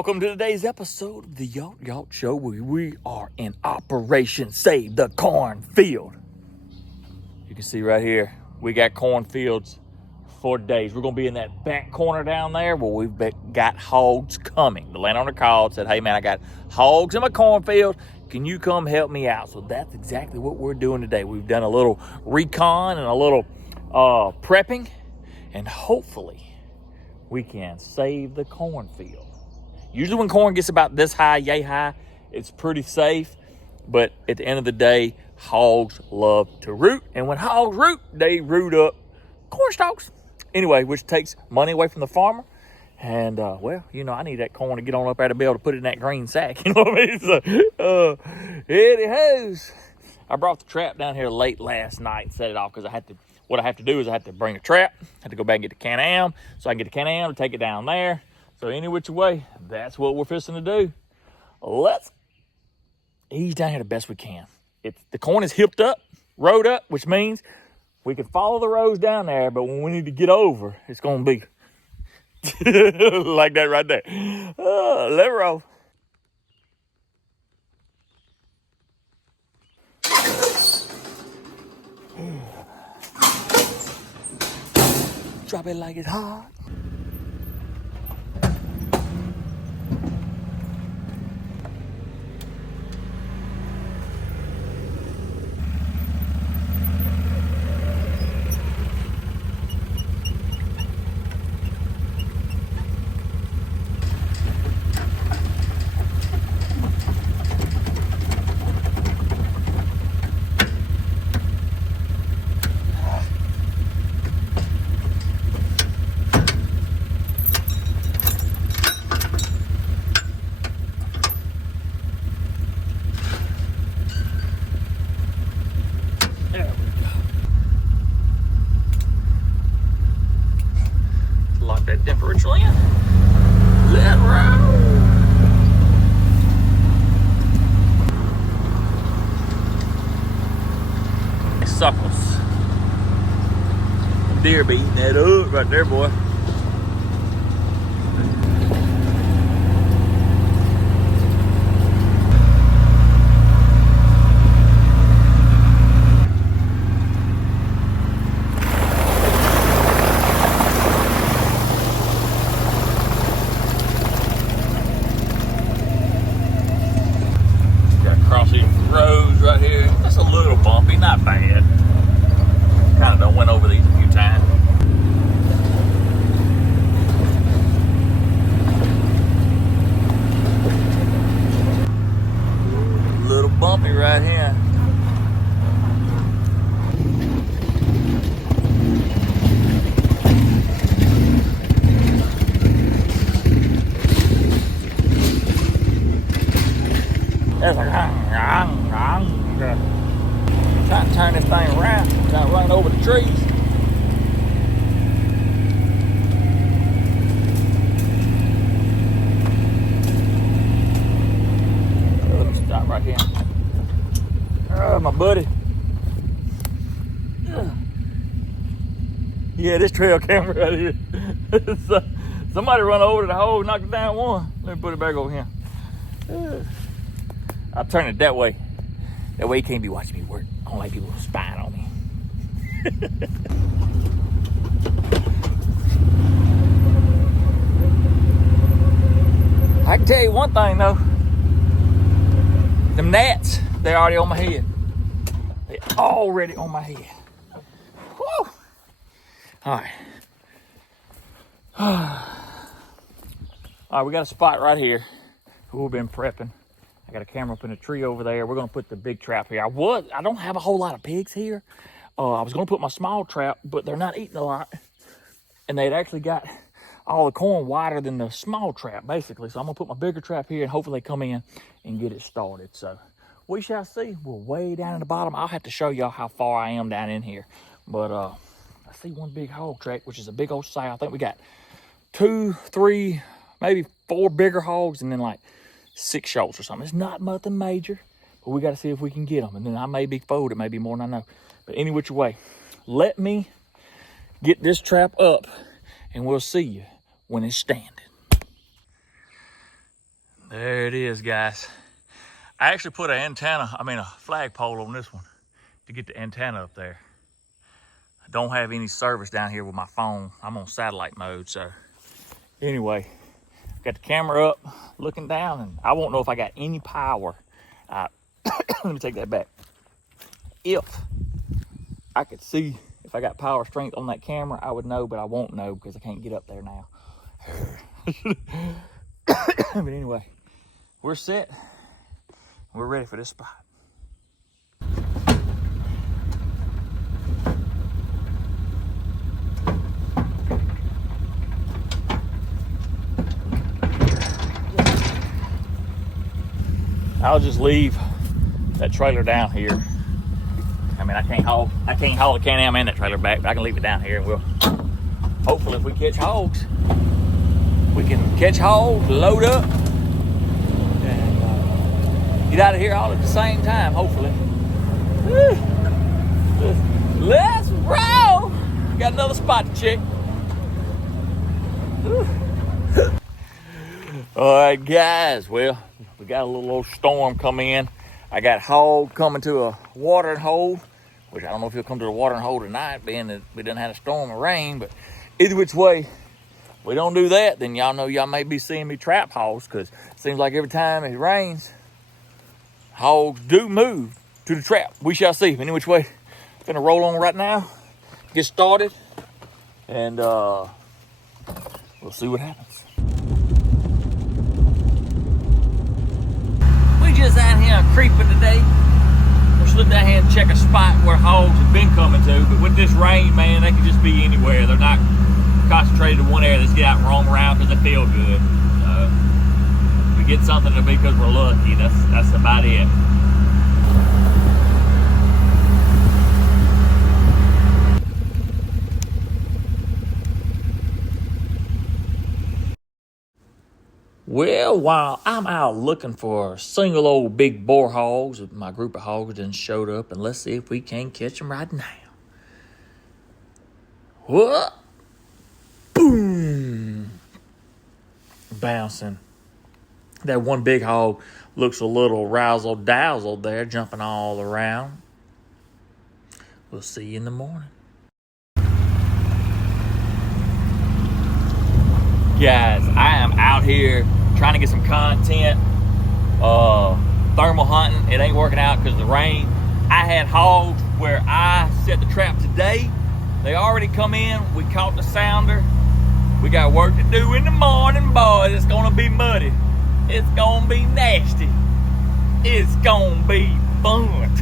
Welcome to today's episode of the Yacht Show, where we are in Operation Save the Cornfield. You can see right here, we got cornfields for days. We're going to be in that back corner down there where we've got hogs coming. The landowner called, said, hey man, I got hogs in my cornfield. Can you come help me out? So that's exactly what we're doing today. We've done a little recon and a little prepping, and hopefully we can save the cornfield. Usually when corn gets about this high, yay high, it's pretty safe. But at the end of the day, hogs love to root. And when hogs root, they root up corn stalks. Anyway, which takes money away from the farmer. And, well, you know, I need that corn to get on up there to be able to put it in that green sack. You know what I mean? So, anyhows, I brought the trap down here late last night and set it off because what I have to do is I have to bring a trap. I have to go back and get the Can-Am so I can get the Can-Am to take it down there. So any which way, that's what we're fixing to do. Let's ease down here the best we can. The corn is hipped up, rode up, which means we can follow the rows down there, but when we need to get over, it's going to be like that right there. Let it roll. Drop it like it's hot. Lock that differential in. Let it roll. Suckles. Deer be eating that up right there, boy. Across these roads right here. Just a little bumpy, not bad. Kind of done went over these a few times. A little bumpy right here. There's like trying to turn this thing around without running over the trees. Let me stop right here. Oh, my buddy. Yeah, this trail camera right here. Somebody run over to the hole, knocked it down one. Let me put it back over here. I'll turn it that way. That way you can't be watching me work. I don't like people spying on me. I can tell you one thing though. Them gnats, they're already on my head. They're already on my head. Woo! Alright. Alright, we got a spot right here. We've been prepping. I got a camera up in a tree over there. We're gonna put the big trap here. I don't have a whole lot of pigs here. I was gonna put my small trap, but they're not eating a lot. And they'd actually got all the corn wider than the small trap, basically. So I'm gonna put my bigger trap here and hopefully they come in and get it started. So we shall see. We're way down in the bottom. I'll have to show y'all how far I am down in here. But I see one big hog track, which is a big old sow. I think we got 2, 3, maybe 4 bigger hogs and then like 6 shoals or something. It's not nothing major, but we got to see if we can get them. And then I may be folded, maybe more than I know. But any which way, let me get this trap up and we'll see you when it's standing. There it is, guys. I actually put a flagpole on this one to get the antenna up there. I don't have any service down here with my phone. I'm on satellite mode, so anyway, got the camera up, looking down, and I won't know if I got any power. Let me take that back. If I could see if I got power strength on that camera, I would know, but I won't know because I can't get up there now. But anyway, we're set. We're ready for this spot. I'll just leave that trailer down here. I mean, I can't haul the Can-Am and that trailer back, but I can leave it down here, and we'll hopefully, if we catch hogs, we can catch hogs, load up, and get out of here all at the same time, hopefully. Let's roll! Got another spot to check. All right, guys. Well, we got a little old storm coming in. I got hog coming to a watering hole, which I don't know if he'll come to the watering hole tonight, being that we done had a storm of rain. But either which way, if we don't do that, then y'all know y'all may be seeing me trap hogs, because it seems like every time it rains, hogs do move to the trap. We shall see. Any which way, I'm gonna roll on right now, get started, and we'll see what happens. We just out here creeping today. We'll slip down here and check a spot where hogs have been coming to, but with this rain, man, they can just be anywhere. They're not concentrated in one area. They just get out and roam around because they feel good. If we get something, it'll be because we're lucky. That's about it. Well, while I'm out looking for single old big boar hogs, my group of hogs done showed up, and let's see if we can catch them right now. What? Boom! Bouncing. That one big hog looks a little razzle-dazzled there, jumping all around. We'll see you in the morning. Guys, I am out here trying to get some content, thermal hunting. It ain't working out because of the rain. I had hogs where I set the trap today. They already come in. We caught the sounder. We got work to do in the morning, boys. It's gonna be muddy. It's gonna be nasty. It's gonna be fun.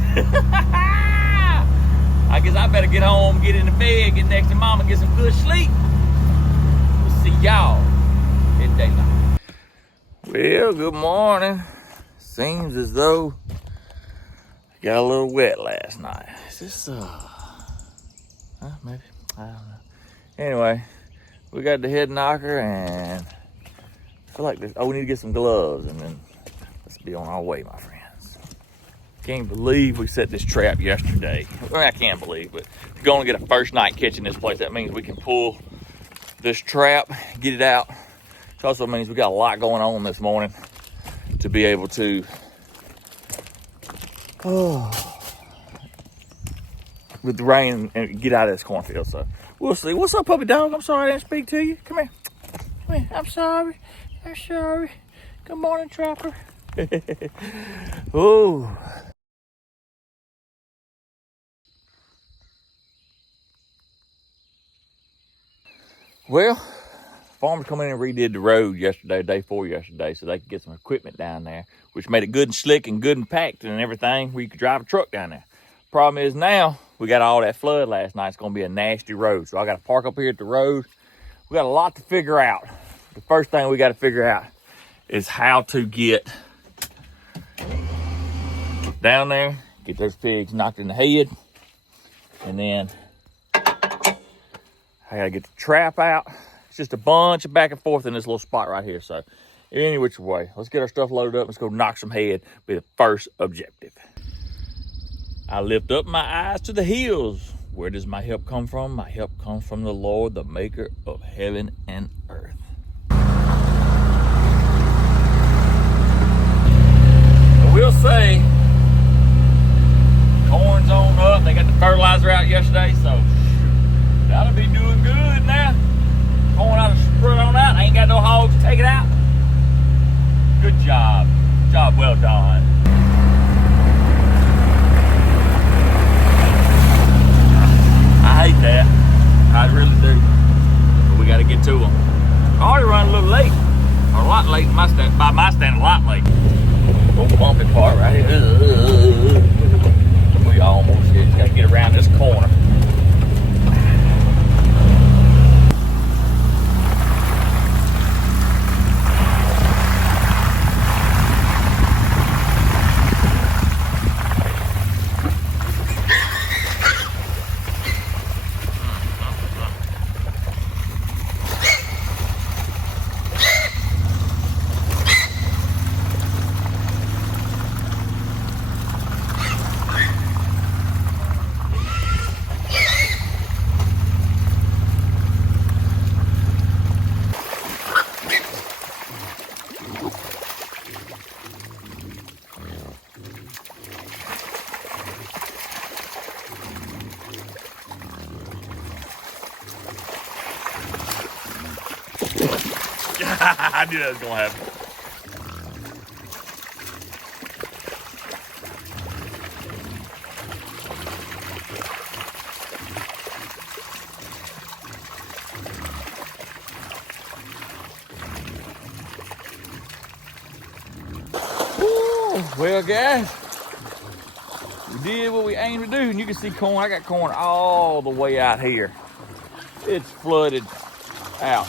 I guess I better get home, get in the bed, get next to mama, get some good sleep. We'll see y'all in daylight. Well, good morning. Seems as though it got a little wet last night. Is this, maybe, I don't know. Anyway, we got the head knocker, and I feel like this, we need to get some gloves, and then let's be on our way, my friends. Can't believe we set this trap yesterday. Well, I can't believe, but if you're gonna get a first night catching this place, that means we can pull this trap, get it out. It also means we got a lot going on this morning to be able to with the rain and get out of this cornfield. So we'll see. What's up, puppy dog? I'm sorry I didn't speak to you. Come here. Come here. I'm sorry. Good morning, trapper. Oh. Well, farmers come in and redid the road yesterday, day 4 yesterday, so they could get some equipment down there, which made it good and slick and good and packed and everything where you could drive a truck down there. Problem is now, we got all that flood last night. It's going to be a nasty road, so I got to park up here at the road. We got a lot to figure out. The first thing we got to figure out is how to get down there, get those pigs knocked in the head, and then I got to get the trap out. It's just a bunch of back and forth in this little spot right here. So any which way, let's get our stuff loaded up. Let's go knock some head. Be the first objective. I lift up my eyes to the hills. Where does my help come from? My help comes from the Lord, the maker of heaven and earth. yesterday, so that'll be doing good now. Corn out of spread on out. I ain't got no hogs to take it out. Good job. Job well done. I hate that. I really do. But we got to get to them. I already run a little late. Or a lot late. By my stand, a lot late. Little bumpy part right here. We almost here. Just got to get around this corner. I knew that was gonna happen. Well, guys, we did what we aimed to do, and you can see corn. I got corn all the way out here. It's flooded out.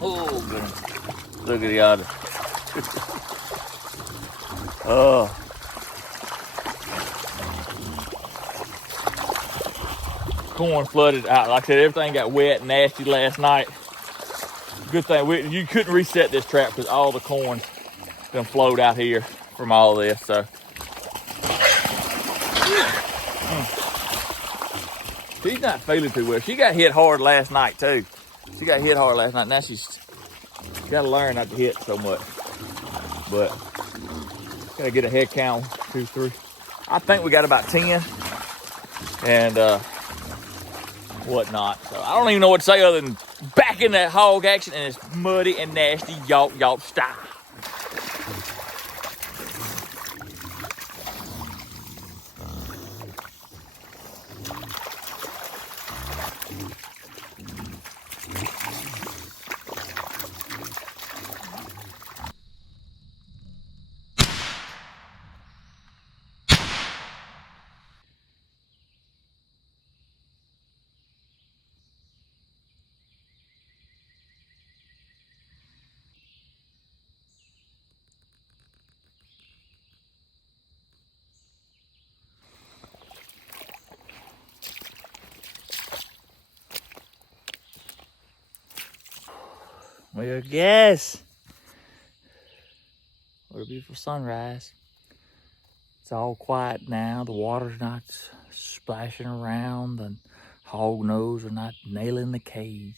Oh, goodness. Look at the other. Oh. Corn flooded out. Like I said, everything got wet and nasty last night. Good thing you couldn't reset this trap because all the corn done flowed out here from all this. So she's not feeling too well. She got hit hard last night too. She got hit hard last night. Now she's got to learn not to hit so much. But gotta get a head count. 2, 3. I think we got about 10 and whatnot. So I don't even know what to say other than back in that hog action, and it's muddy and nasty, y'all style. Well, guess. What a beautiful sunrise. It's all quiet now. The water's not splashing around. The hog nose are not nailing the cage.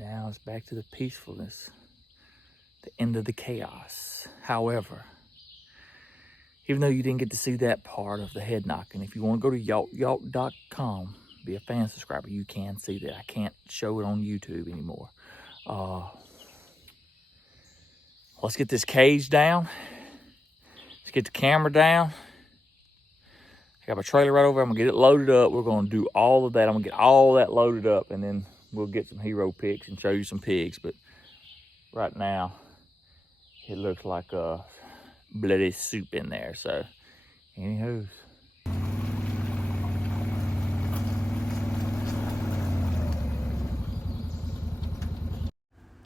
Now it's back to the peacefulness, the end of the chaos. However, even though you didn't get to see that part of the head knocking, if you want to go to yawk.com, be a fan subscriber, you can see that. I can't show it on YouTube anymore. Let's get this cage down. Let's get the camera down. I got my trailer right over. I'm gonna get it loaded up. We're gonna do all of that. I'm gonna get all that loaded up, and then we'll get some hero pics and show you some pigs. But right now, it looks like a bloody soup in there. So, anywho.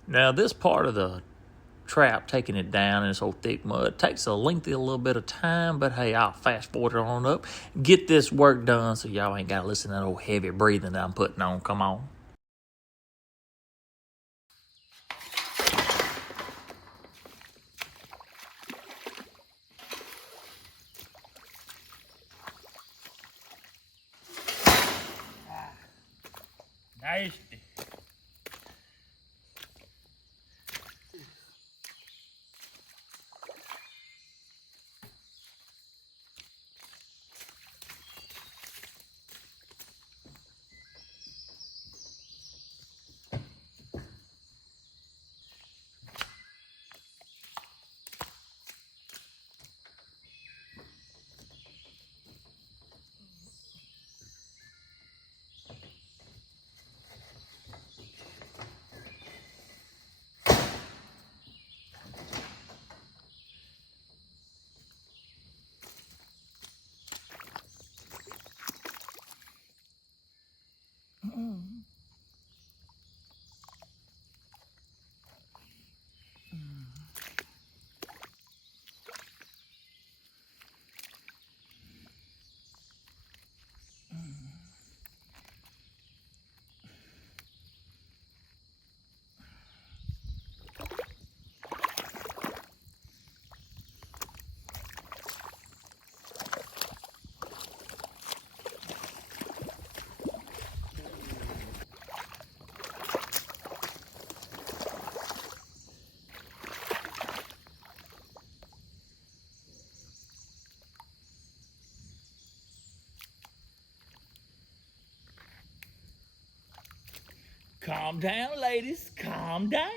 Now this part of the trap, taking it down in this old thick mud, takes a little bit of time, but hey, I'll fast forward it on up, get this work done so y'all ain't got to listen to that old heavy breathing that I'm putting on. Come on. Nasty. Calm down, ladies. Calm down.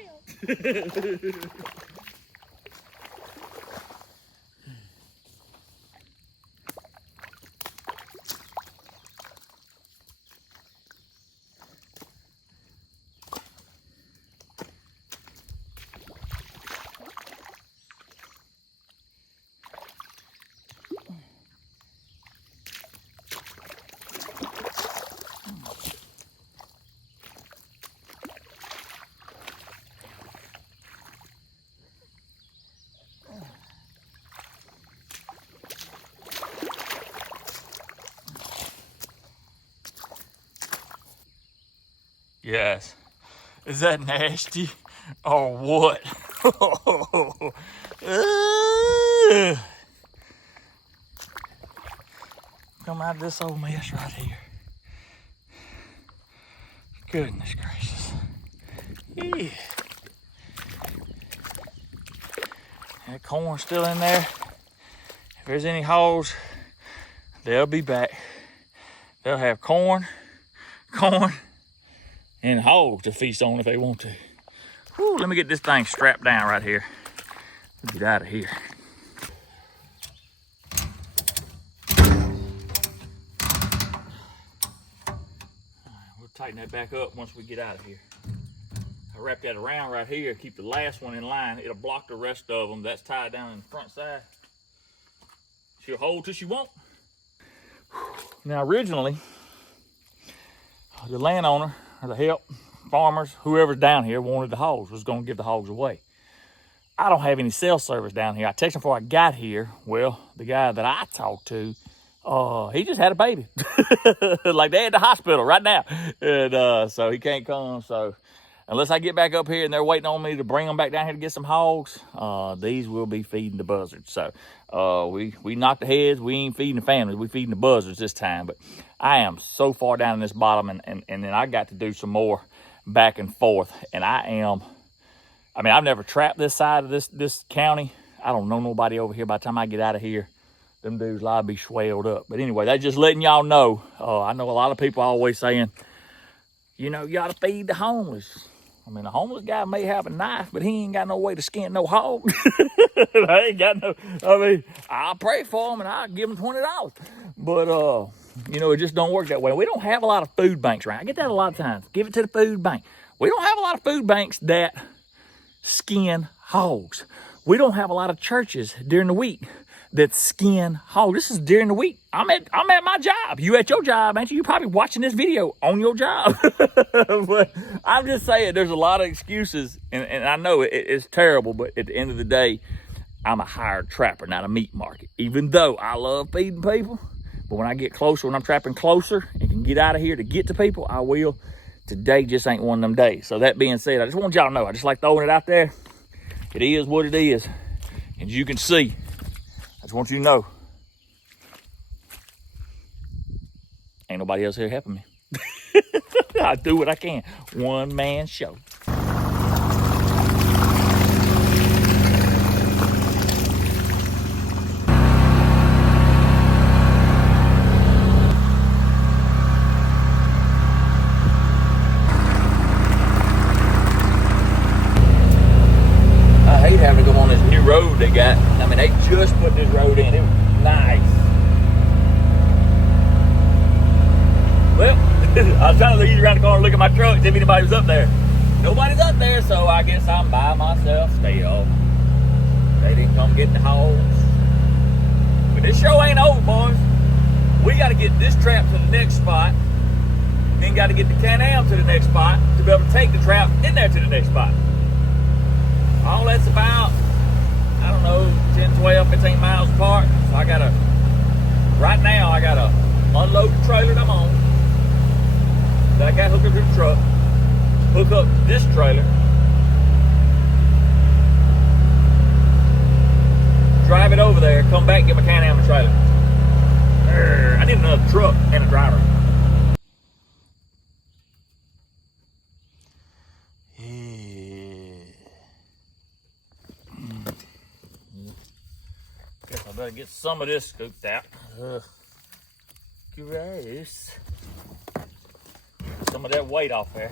Yes. Is that nasty or what? Come out of this old mess right here. Goodness gracious. Yeah. That corn's still in there. If there's any hogs, they'll be back. They'll have corn, and hogs to feast on if they want to. Whew, let me get this thing strapped down right here. Get out of here. We'll tighten that back up once we get out of here. I wrap that around right here, keep the last one in line. It'll block the rest of them. That's tied down in the front side. She'll hold till she won't. Now originally, the landowner or the help, farmers, whoever's down here wanted the hogs, was gonna give the hogs away. I don't have any cell service down here. I texted him before I got here. Well, the guy that I talked to, he just had a baby. Like they at the hospital right now. And so he can't come. So unless I get back up here and they're waiting on me to bring them back down here to get some hogs, these will be feeding the buzzards. So we knocked the heads. We ain't feeding the families. We feeding the buzzards this time. But I am so far down in this bottom, and then I got to do some more back and forth. And I've never trapped this side of this county. I don't know nobody over here. By the time I get out of here, them dudes will be swelled up. But anyway, that's just letting y'all know. I know a lot of people always saying, you know, you ought to feed the homeless. I mean, a homeless guy may have a knife, but he ain't got no way to skin no hog. I ain't got no, I'll pray for him and I'll give him $20. But, you know, it just don't work that way. We don't have a lot of food banks around. I get that a lot of times. Give it to the food bank. We don't have a lot of food banks that skin hogs. We don't have a lot of churches during the week that skin hogs. This is during the week. I'm at my job. You at your job, ain't you? You probably watching this video on your job. But I'm just saying there's a lot of excuses, and I know it's terrible, but at the end of the day, I'm a hired trapper, not a meat market. Even though I love feeding people, but when I get closer, when I'm trapping closer and can get out of here to get to people, I will. Today just ain't one of them days. So that being said, I just want y'all to know, I just like throwing it out there. It is what it is. And as you can see, I just want you to know, ain't nobody else here helping me. I do what I can. One man show. I hate having to go on this new road they got. I mean, they just put this road in. It was nice. Well, I was trying to lead around the corner and look at my truck, see if anybody was up there. Nobody's up there, so I guess I'm by myself still. They didn't come get the hogs. But this show ain't over, boys. We got to get this trap to the next spot. Then got to get the Can-Am to the next spot to be able to take the trap in there to the next spot. All that's about, I don't know, 10, 12, 15 miles apart. So right now I gotta unload the trailer that I'm on. That I got hooked up to the truck. Hook up this trailer. Drive it over there, come back and get my Can-Am and trailer. I need another truck and a driver. Guess I better get some of this scooped out. Gross. Some of that weight off there.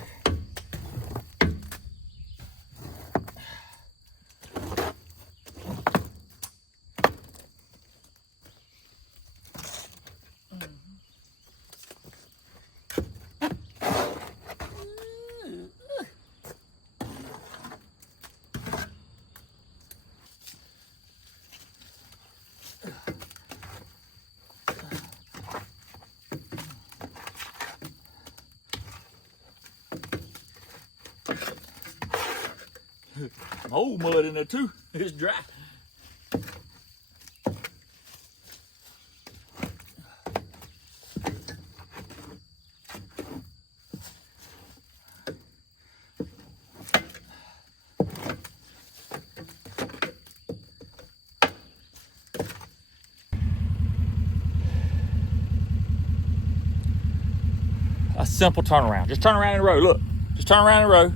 Some old mud in there too. It's dry. A simple turnaround. Just turn around in a row. Look, just turn around in a row.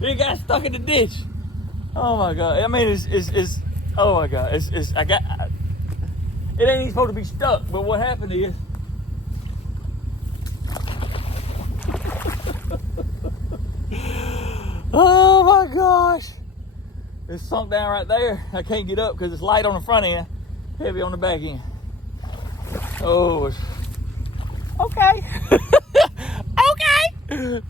It got stuck in the ditch. Oh my God. I mean, it's oh my God. It ain't even supposed to be stuck, but what happened is, oh my gosh. It's sunk down right there. I can't get up because it's light on the front end, heavy on the back end. Oh, okay. Okay.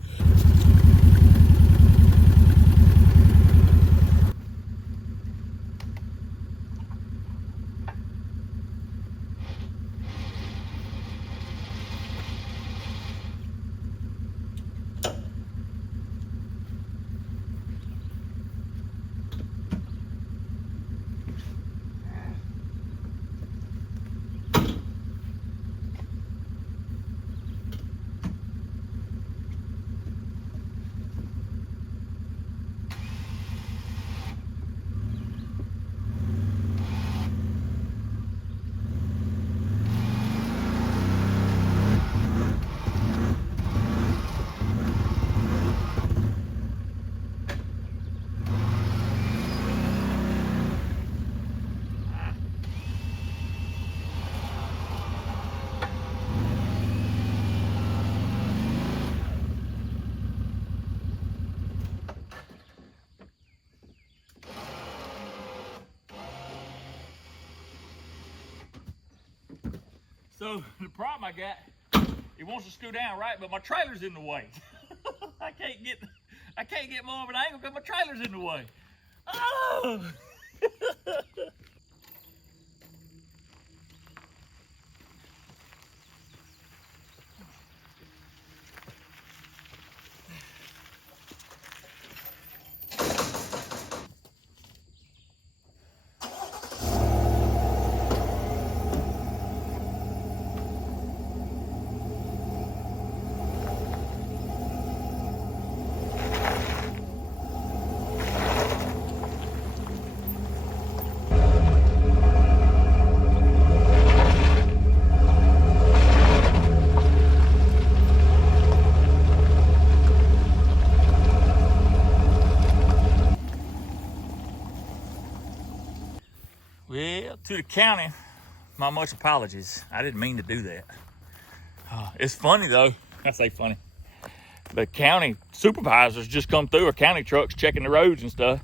So the problem I got, it wants to scoot down, right? But my trailer's in the way. I can't get more of an angle because my trailer's in the way. Oh! Well, to the county, my much apologies. I didn't mean to do that. It's funny though. I say funny. The county supervisors just come through, or county trucks checking the roads and stuff.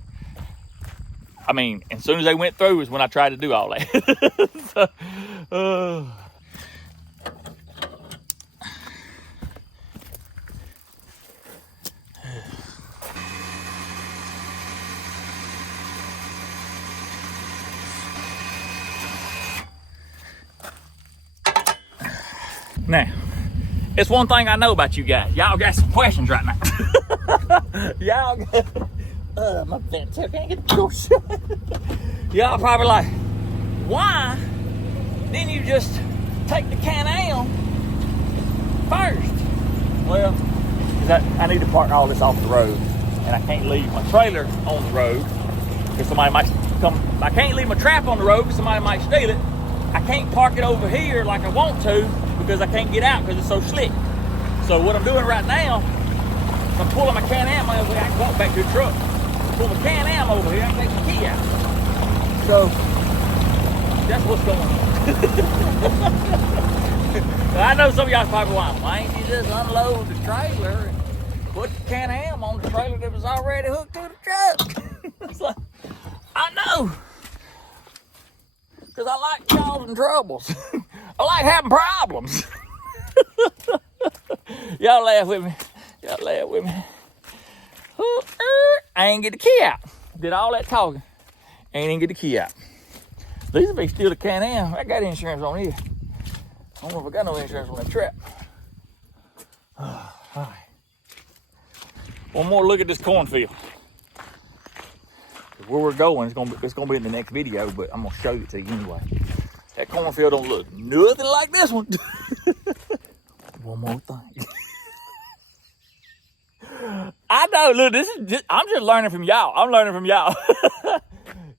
I mean, as soon as they went through is when I tried to do all that. So, Now, it's one thing I know about you guys. Y'all got some questions right now. Y'all got, my fat tail can't get the door shut. Y'all probably like, why didn't you just take the Can-Am first? Well, because I need to park all this off the road, and I can't leave my trailer on the road because somebody might come. I can't leave my trap on the road because somebody might steal it. I can't park it over here like I want to because I can't get out because it's so slick. So what I'm doing right now, I'm pulling my Can-Am over here. I can walk back to the truck. Pull the Can-Am over here. I can take the key out. So that's what's going on. I know some of y'all probably like, why ain't you just unload the trailer and put the Can-Am on the trailer that was already hooked to the truck? It's like, I know. Because I like causing troubles. I like having problems. Y'all laugh with me. Y'all laugh with me. I ain't get the key out. Did all that talking. Ain't even get the key out. These will be still the Can-Am. I got insurance on here. I don't know if I got no insurance on that trap. All right. One more look at this cornfield. Where we're going, it's gonna be in the next video, but I'm gonna show you to you anyway. That cornfield don't look nothing like this one. One more thing. I know, look, I'm just learning from y'all. I'm learning from y'all.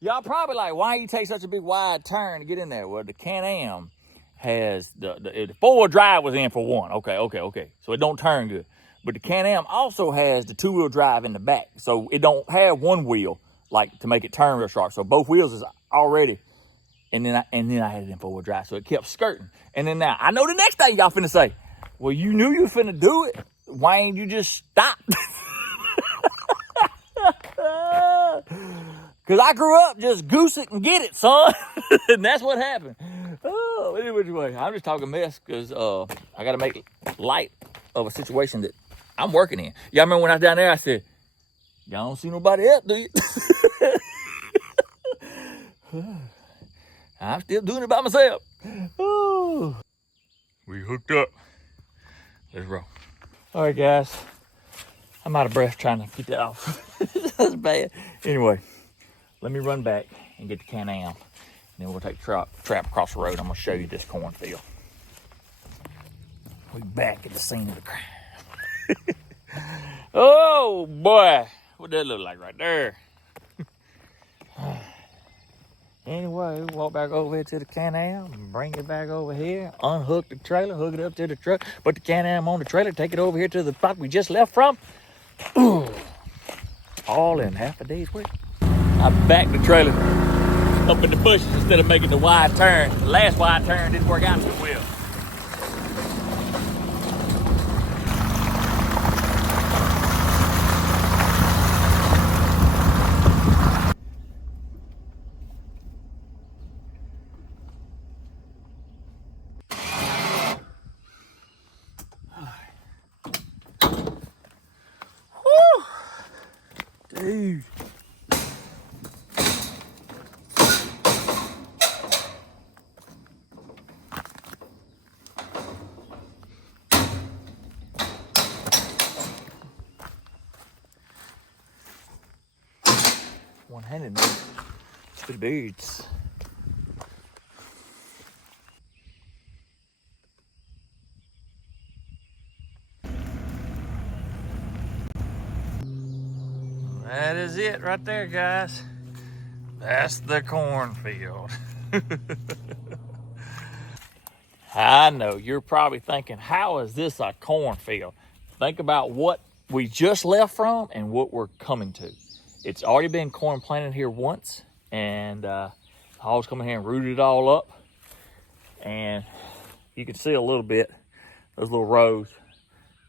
Y'all probably like, why you take such a big wide turn to get in there? Well, the Can-Am has the four-wheel drive was in for one. Okay. So it don't turn good. But the Can-Am also has the two-wheel drive in the back. So it don't have one wheel like to make it turn real sharp. So both wheels is already, and then I had it in four-wheel drive. So it kept skirting. And then now, I know the next thing y'all finna say, well, you knew you were finna do it. Why ain't you just stop? Because I grew up just goose it and get it, son. And that's what happened. Oh, anyway, I'm just talking mess because I got to make light of a situation that I'm working in. Y'all remember when I was down there, I said, y'all don't see nobody else, do you? I'm still doing it by myself. Oh. We hooked up. Let's roll. All right, guys. I'm out of breath trying to get that off. That's bad. Anyway, let me run back and get the Can-Am. And then we'll take trap across the road. I'm going to show you this cornfield. We back at the scene of the crime. Oh, boy. What that look like right there? Anyway, we walk back over here to the Can-Am and bring it back over here, unhook the trailer, hook it up to the truck, put the Can-Am on the trailer, take it over here to the spot we just left from. Ooh, all in half a day's work. I backed the trailer up in the bushes instead of making the wide turn. The last wide turn didn't work out too well. Dude. One-handed, man. It's for the birds. That is it right there, guys. That's the cornfield. I know, you're probably thinking, how is this a cornfield? Think about what we just left from and what we're coming to. It's already been corn planted here once, and the hogs come in here and rooted it all up. And you can see a little bit, those little rows.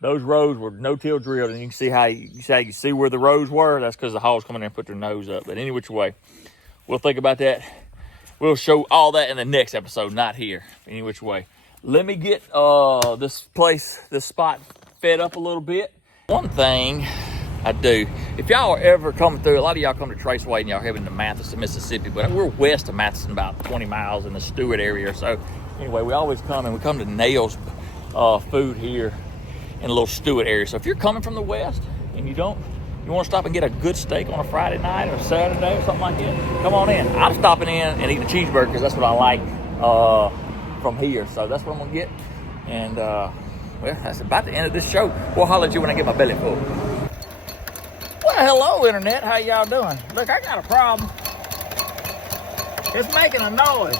Those rows were no-till drilled, and you can see how you see where the rows were. That's because the hogs come in there and put their nose up. But any which way, we'll think about that. We'll show all that in the next episode, not here. Any which way. Let me get this spot fed up a little bit. One thing I do, if y'all are ever coming through, a lot of y'all come to Traceway and y'all heading to Matheson, Mississippi, but we're west of Matheson, about 20 miles in the Stewart area or so. Anyway, we always come, and we come to Nail's Food here in a little Stewart area. So if you're coming from the west and you want to stop and get a good steak on a Friday night or Saturday or something like that, come on in. I'm stopping in and eating a cheeseburger because that's what I like from here. So that's what I'm going to get. And, well, that's about the end of this show. We'll holler at you when I get my belly full. Well, hello, Internet. How y'all doing? Look, I got a problem. It's making a noise.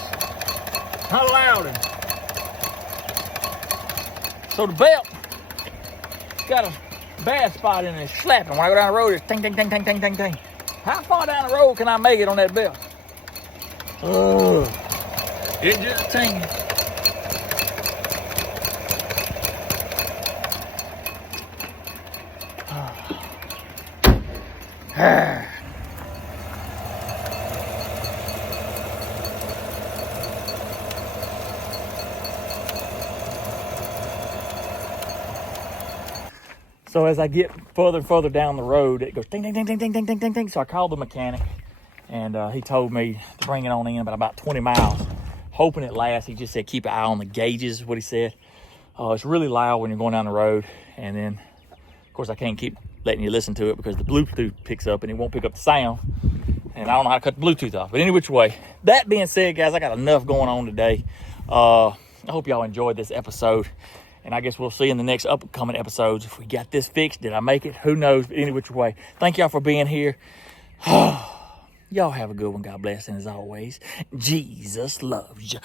How loud is it? So the belt got a bad spot in it. It's slapping. When I go down the road, it's ting, ting, ting, ting, ting, ting, ting. How far down the road can I make it on that belt? It's just tinging. So as I get further and further down the road, it goes ding, ding, ding, ding, ding, ding, ding, ding, ding. So I called the mechanic, and he told me to bring it on in about 20 miles, hoping it lasts. He just said keep an eye on the gauges, is what he said. It's really loud when you're going down the road, and then, of course, I can't keep letting you listen to it because the Bluetooth picks up and it won't pick up the sound. And I don't know how to cut the Bluetooth off. But any which way, that being said, guys, I got enough going on today. I hope y'all enjoyed this episode. And I guess we'll see in the next upcoming episodes if we got this fixed. Did I make it? Who knows? But any which way, thank y'all for being here. Y'all have a good one. God bless. And as always, Jesus loves you.